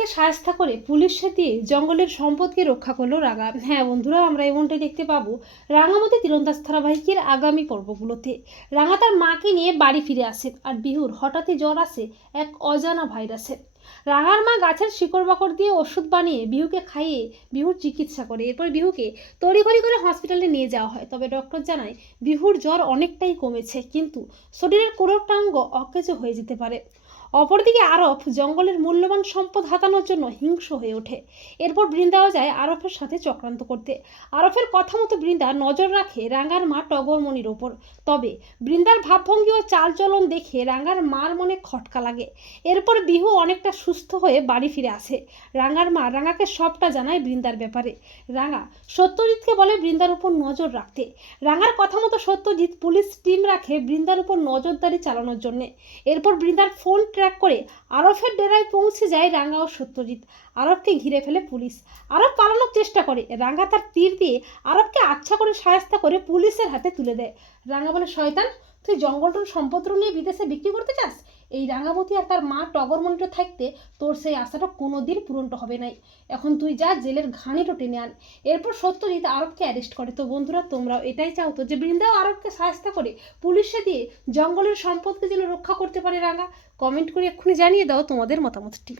আরবকে শায়েস্তা করে পুলিশে দিয়ে জঙ্গলের সম্পদকে রক্ষা করলো রাঙা। হ্যাঁ বন্ধুরা, আমরা এমনটাই দেখতে পাবো রাঙামাটি তীরন্দাজ ধারাবাহিকের আগামী পর্বগুলোতে। রাঙা তার মাকে নিয়ে বাড়ি ফিরে আসে, আর বিহুর হঠাৎই জ্বর আসে এক অজানা ভাইরাসে। রাঙার মা গাছের শিকড় বাকড় দিয়ে ওষুধ বানিয়ে বিহুকে খাইয়ে বিহুর চিকিৎসা করে। এরপর বিহুকে তড়িঘড়ি করে হসপিটালে নিয়ে যাওয়া হয়। তবে ডক্টর জানায় বিহুর জ্বর অনেকটাই কমেছে, কিন্তু শরীরের কোনো একটা অঙ্গ অকেজ হয়ে যেতে পারে। অপরদিকে আরফ জঙ্গলের মূল্যবান সম্পদ হাতানোর জন্য হিংস্র হয়ে ওঠে। এরপর বৃন্দাও যায় আরফের সাথে চক্রান্ত করতে। আরফের কথা মতো বৃন্দা নজর রাখে রাঙার মা টগরমণির ওপর। তবে বৃন্দার ভাবভঙ্গি ও চালচলন দেখে রাঙার মার মনে খটকা লাগে। এরপর বিহু অনেকটা সুস্থ হয়ে বাড়ি ফিরে আসে। রাঙার মা রাঙাকে সবটা জানায় বৃন্দার ব্যাপারে। রাঙা সত্যজিৎকে বলে বৃন্দার উপর নজর রাখতে। রাঙার কথা মতো সত্যজিৎ পুলিশ টিম রাখে বৃন্দার উপর নজরদারি চালানোর জন্য। এরপর বৃন্দার ফোন ট্র্যাক করে আরফের ডেরায় পৌঁছে যায় রাঙা ও সত্যজিৎ। আরফকে ঘিরে ফেলে পুলিশ। আরফ পালানোর চেষ্টা করে। রাঙা তার তীর দিয়ে আরফকে আচ্ছা করে শায়েস্তা করে পুলিশের হাতে তুলে দেয়। রাঙা বলে, শয়তান, তুই জঙ্গলটার সম্পত্র নিয়ে বিদেশে বিক্রি করতে চাস? এই রাঙাবতী আর তার মা টগরমণিটা থাকতে তোর সেই আশাটা কোনোদিন পূরণ হবে নাই। এখন তুই যা, জেলের ঘানিটা টেনে আন। এরপর সত্যজিৎ আরবকে অ্যারেস্ট করে। তো বন্ধুরা, তোমরাও এটাই চাও তো যে বৃন্দাও আরবকে শায়েস্তা করে পুলিশে দিয়ে জঙ্গলের সম্পদকে যেন রক্ষা করতে পারে রাঙা? কমেন্ট করে এক্ষুনি জানিয়ে দাও তোমাদের মতামতটি।